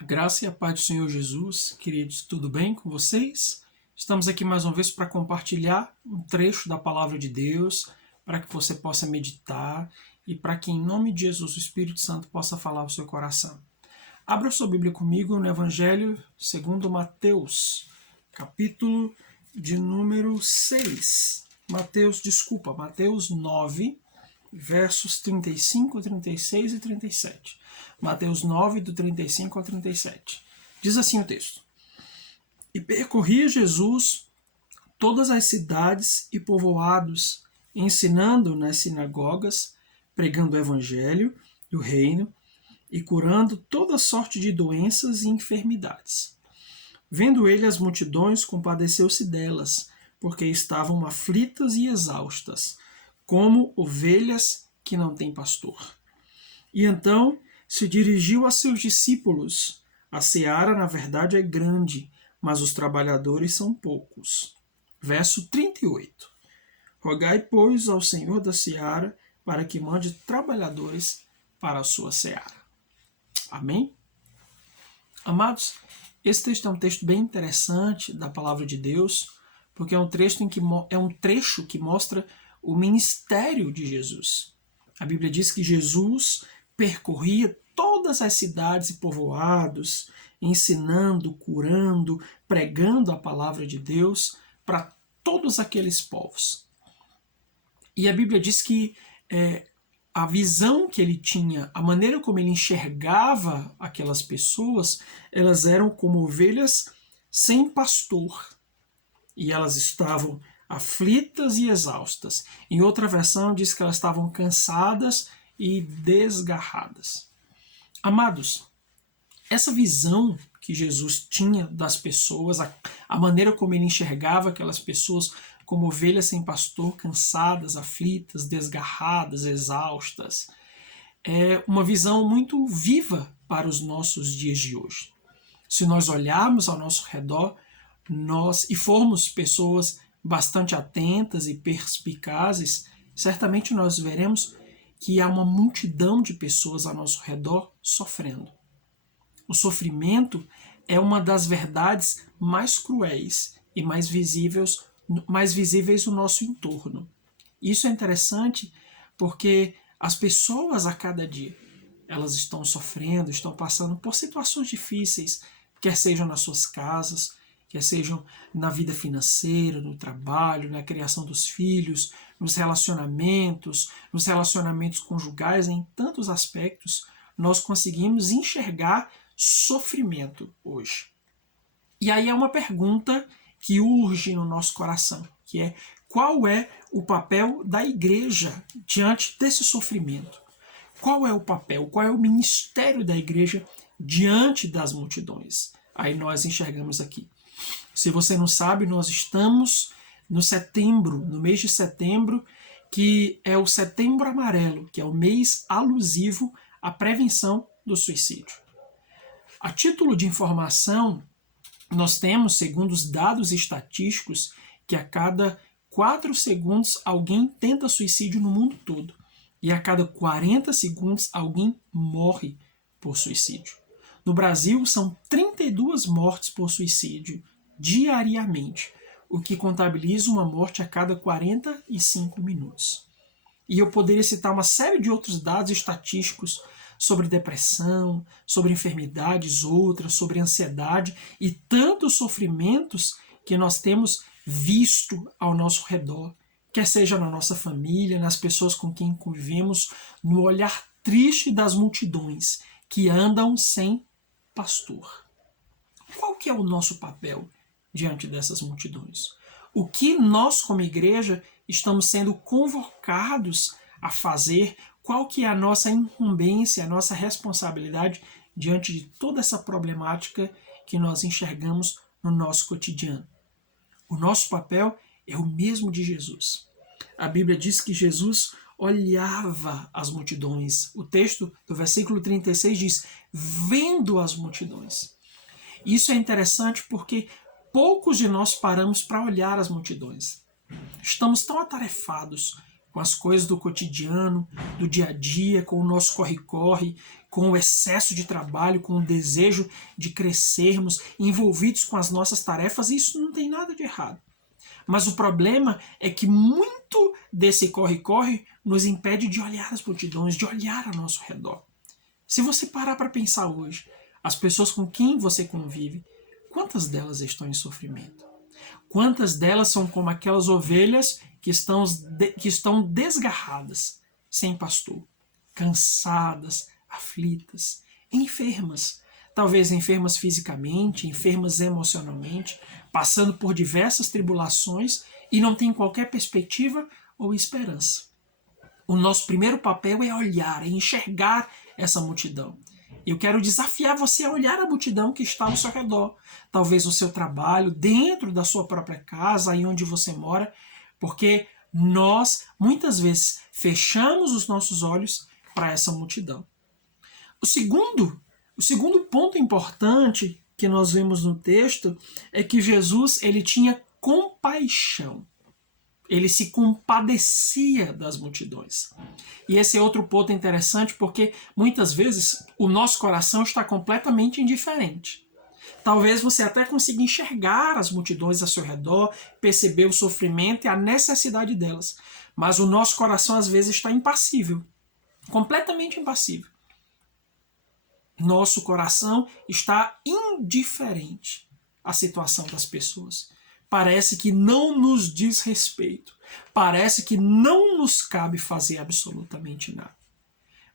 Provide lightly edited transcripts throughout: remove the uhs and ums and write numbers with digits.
A graça e a paz do Senhor Jesus, queridos, tudo bem com vocês? Estamos aqui mais uma vez para compartilhar um trecho da Palavra de Deus, para que você possa meditar e para que, em nome de Jesus, o Espírito Santo possa falar ao seu coração. Abra sua Bíblia comigo no Evangelho segundo Mateus, capítulo de número 6. Mateus 9, versos 35, 36 e 37. Mateus 9, do 35 ao 37. Diz assim o texto: E percorria Jesus todas as cidades e povoados, ensinando nas sinagogas, pregando o evangelho do reino e curando toda sorte de doenças e enfermidades. Vendo ele as multidões, compadeceu-se delas, porque estavam aflitas e exaustas, como ovelhas que não têm pastor. E então se dirigiu a seus discípulos: A seara, na verdade, é grande, mas os trabalhadores são poucos. Verso 38. Rogai, pois, ao Senhor da seara para que mande trabalhadores para a sua seara. Amém? Amados, esse texto é um texto bem interessante da palavra de Deus, porque é um trecho que mostra o ministério de Jesus. A Bíblia diz que Jesus percorria todas as cidades e povoados, ensinando, curando, pregando a palavra de Deus para todos aqueles povos. E a Bíblia diz que a visão que ele tinha, a maneira como ele enxergava aquelas pessoas, elas eram como ovelhas sem pastor. E elas estavam aflitas e exaustas. Em outra versão diz que elas estavam cansadas e desgarradas. Amados, essa visão que Jesus tinha das pessoas, a maneira como ele enxergava aquelas pessoas como ovelhas sem pastor, cansadas, aflitas, desgarradas, exaustas, é uma visão muito viva para os nossos dias de hoje. Se nós olharmos ao nosso redor, e formos pessoas bastante atentas e perspicazes, certamente nós veremos que há uma multidão de pessoas ao nosso redor sofrendo. O sofrimento é uma das verdades mais cruéis e mais visíveis no nosso entorno. Isso é interessante porque as pessoas a cada dia elas estão sofrendo, estão passando por situações difíceis, quer sejam nas suas casas, quer sejam na vida financeira, no trabalho, na criação dos filhos, nos relacionamentos conjugais, em tantos aspectos, nós conseguimos enxergar sofrimento hoje. E aí é uma pergunta que urge no nosso coração, que é: qual é o papel da igreja diante desse sofrimento? Qual é o papel, qual é o ministério da igreja diante das multidões? Aí nós enxergamos aqui. Se você não sabe, nós estamos no mês de setembro, que é o Setembro Amarelo, que é o mês alusivo à prevenção do suicídio. A título de informação, nós temos, segundo os dados estatísticos, que a cada 4 segundos alguém tenta suicídio no mundo todo. E a cada 40 segundos alguém morre por suicídio. No Brasil, são 32 mortes por suicídio diariamente, o que contabiliza uma morte a cada 45 minutos. E eu poderia citar uma série de outros dados estatísticos sobre depressão, sobre enfermidades outras, sobre ansiedade e tantos sofrimentos que nós temos visto ao nosso redor, quer seja na nossa família, nas pessoas com quem convivemos, no olhar triste das multidões que andam sem pastor. Qual que é o nosso papel diante dessas multidões? O que nós, como igreja, estamos sendo convocados a fazer? Qual que é a nossa incumbência, a nossa responsabilidade diante de toda essa problemática que nós enxergamos no nosso cotidiano? O nosso papel é o mesmo de Jesus. A Bíblia diz que Jesus olhava as multidões. O texto do versículo 36 diz: vendo as multidões. Isso é interessante porque poucos de nós paramos para olhar as multidões. Estamos tão atarefados com as coisas do cotidiano, do dia a dia, com o nosso corre-corre, com o excesso de trabalho, com o desejo de crescermos, envolvidos com as nossas tarefas, e isso não tem nada de errado. Mas o problema é que muito desse corre-corre nos impede de olhar as multidões, de olhar ao nosso redor. Se você parar para pensar hoje, as pessoas com quem você convive, quantas delas estão em sofrimento? Quantas delas são como aquelas ovelhas que estão desgarradas, sem pastor, cansadas, aflitas, enfermas, talvez enfermas fisicamente, enfermas emocionalmente, passando por diversas tribulações e não tem qualquer perspectiva ou esperança. O nosso primeiro papel é olhar, é enxergar essa multidão. Eu quero desafiar você a olhar a multidão que está ao seu redor, talvez no seu trabalho, dentro da sua própria casa, aí onde você mora, porque nós, muitas vezes, fechamos os nossos olhos para essa multidão. O segundo ponto importante que nós vemos no texto é que Jesus ele tinha compaixão. Ele se compadecia das multidões. E esse é outro ponto interessante porque muitas vezes o nosso coração está completamente indiferente. Talvez você até consiga enxergar as multidões ao seu redor, perceber o sofrimento e a necessidade delas. Mas o nosso coração às vezes está impassível, completamente impassível. Nosso coração está indiferente à situação das pessoas. Parece que não nos diz respeito. Parece que não nos cabe fazer absolutamente nada.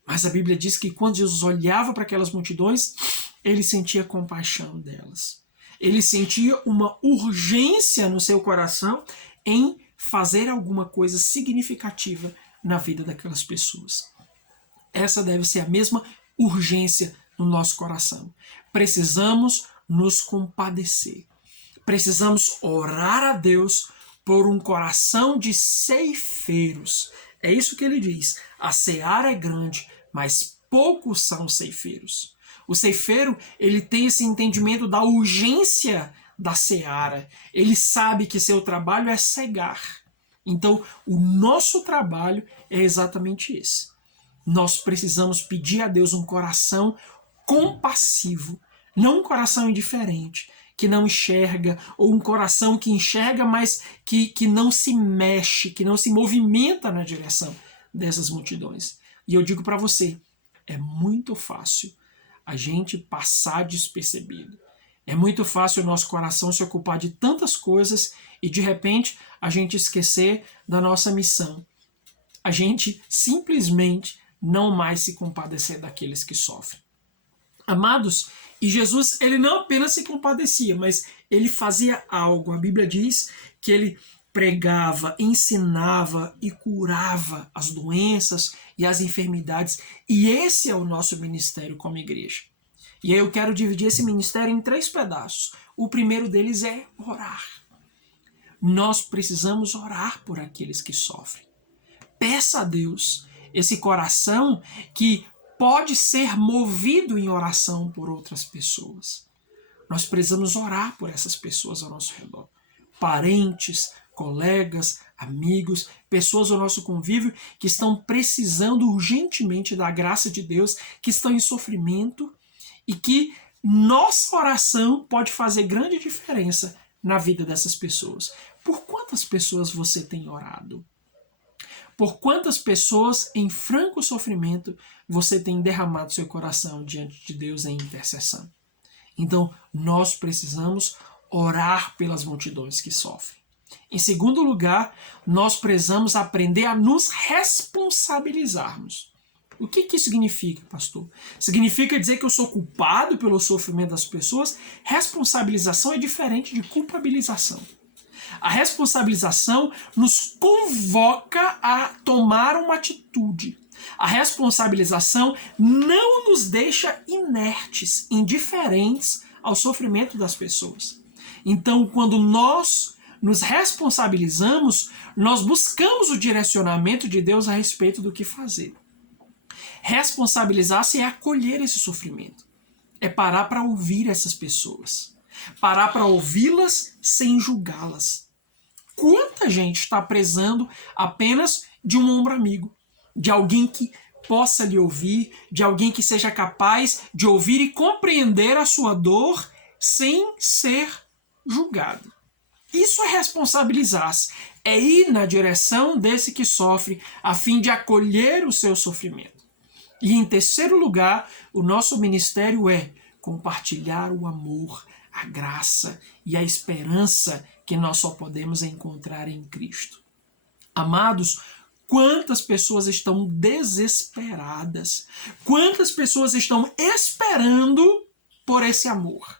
Mas a Bíblia diz que quando Jesus olhava para aquelas multidões, ele sentia compaixão delas. Ele sentia uma urgência no seu coração em fazer alguma coisa significativa na vida daquelas pessoas. Essa deve ser a mesma urgência no nosso coração. Precisamos nos compadecer. Precisamos orar a Deus por um coração de ceifeiros. É isso que ele diz. A seara é grande, mas poucos são ceifeiros. O ceifeiro, ele tem esse entendimento da urgência da seara. Ele sabe que seu trabalho é cegar. Então, o nosso trabalho é exatamente esse. Nós precisamos pedir a Deus um coração compassivo, não um coração indiferente, que não enxerga, ou um coração que enxerga, mas que não se mexe, que não se movimenta na direção dessas multidões. E eu digo para você, é muito fácil a gente passar despercebido. É muito fácil o nosso coração se ocupar de tantas coisas e de repente a gente esquecer da nossa missão. A gente simplesmente não mais se compadecer daqueles que sofrem. Amados, e Jesus, ele não apenas se compadecia, mas ele fazia algo. A Bíblia diz que ele pregava, ensinava e curava as doenças e as enfermidades. E esse é o nosso ministério como igreja. E aí eu quero dividir esse ministério em 3 pedaços. O primeiro deles é orar. Nós precisamos orar por aqueles que sofrem. Peça a Deus esse coração que pode ser movido em oração por outras pessoas. Nós precisamos orar por essas pessoas ao nosso redor. Parentes, colegas, amigos, pessoas do nosso convívio que estão precisando urgentemente da graça de Deus, que estão em sofrimento e que nossa oração pode fazer grande diferença na vida dessas pessoas. Por quantas pessoas você tem orado? Por quantas pessoas em franco sofrimento você tem derramado seu coração diante de Deus em intercessão? Então, nós precisamos orar pelas multidões que sofrem. Em segundo lugar, nós precisamos aprender a nos responsabilizarmos. O que isso significa, pastor? Significa dizer que eu sou culpado pelo sofrimento das pessoas? Responsabilização é diferente de culpabilização. A responsabilização nos convoca a tomar uma atitude. A responsabilização não nos deixa inertes, indiferentes ao sofrimento das pessoas. Então, quando nós nos responsabilizamos, nós buscamos o direcionamento de Deus a respeito do que fazer. Responsabilizar-se é acolher esse sofrimento. É parar para ouvir essas pessoas. Parar para ouvi-las sem julgá-las. Quanta gente está prezando apenas de um ombro amigo, de alguém que possa lhe ouvir, de alguém que seja capaz de ouvir e compreender a sua dor sem ser julgado. Isso é responsabilizar-se, é ir na direção desse que sofre, a fim de acolher o seu sofrimento. E em terceiro lugar, o nosso ministério é compartilhar o amor, a graça e a esperança que nós só podemos encontrar em Cristo. Amados, quantas pessoas estão desesperadas, quantas pessoas estão esperando por esse amor,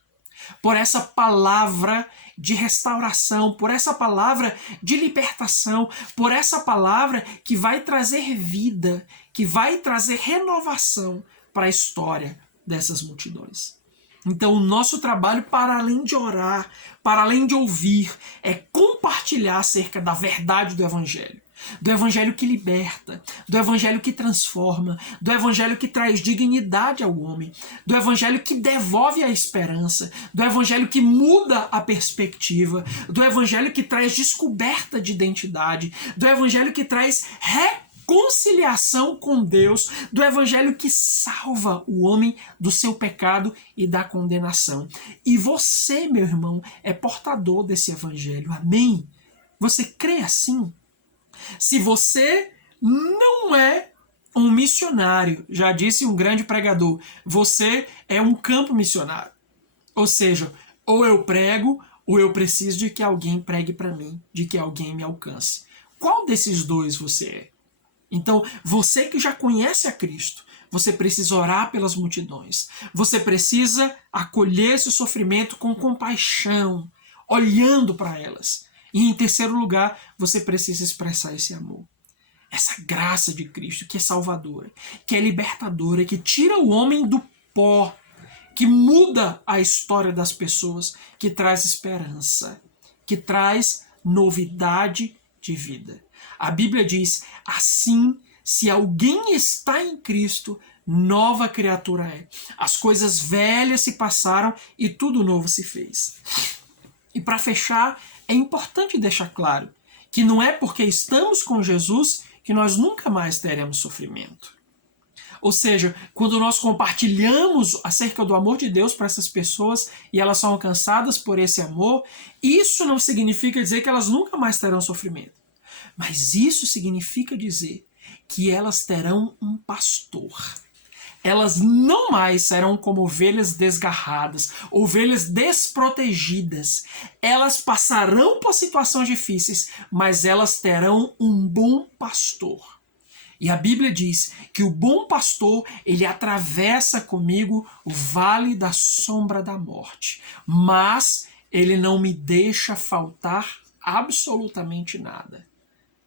por essa palavra de restauração, por essa palavra de libertação, por essa palavra que vai trazer vida, que vai trazer renovação para a história dessas multidões. Então, o nosso trabalho, para além de orar, para além de ouvir, é compartilhar acerca da verdade do Evangelho. Do Evangelho que liberta, do Evangelho que transforma, do Evangelho que traz dignidade ao homem, do Evangelho que devolve a esperança, do Evangelho que muda a perspectiva, do Evangelho que traz descoberta de identidade, do Evangelho que traz reconciliação com Deus, do Evangelho que salva o homem do seu pecado e da condenação. E você, meu irmão, é portador desse Evangelho. Amém? Você crê assim? Se você não é um missionário, já disse um grande pregador, você é um campo missionário. Ou seja, ou eu prego, ou eu preciso de que alguém pregue para mim, de que alguém me alcance. Qual desses dois você é? Então, você que já conhece a Cristo, você precisa orar pelas multidões. Você precisa acolher esse sofrimento com compaixão, olhando para elas. E em terceiro lugar, você precisa expressar esse amor. Essa graça de Cristo que é salvadora, que é libertadora, que tira o homem do pó, que muda a história das pessoas, que traz esperança, que traz novidade de vida. A Bíblia diz, assim, se alguém está em Cristo, nova criatura é. As coisas velhas se passaram e tudo novo se fez. E para fechar, é importante deixar claro que não é porque estamos com Jesus que nós nunca mais teremos sofrimento. Ou seja, quando nós compartilhamos acerca do amor de Deus para essas pessoas e elas são alcançadas por esse amor, isso não significa dizer que elas nunca mais terão sofrimento. Mas isso significa dizer que elas terão um pastor. Elas não mais serão como ovelhas desgarradas, ovelhas desprotegidas. Elas passarão por situações difíceis, mas elas terão um bom pastor. E a Bíblia diz que o bom pastor, ele atravessa comigo o vale da sombra da morte, mas ele não me deixa faltar absolutamente nada.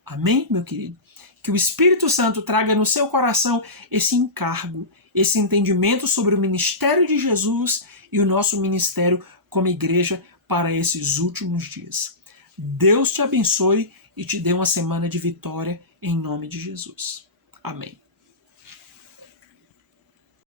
Amém, meu querido? Que o Espírito Santo traga no seu coração esse encargo, esse entendimento sobre o ministério de Jesus e o nosso ministério como igreja para esses últimos dias. Deus te abençoe e te dê uma semana de vitória em nome de Jesus. Amém.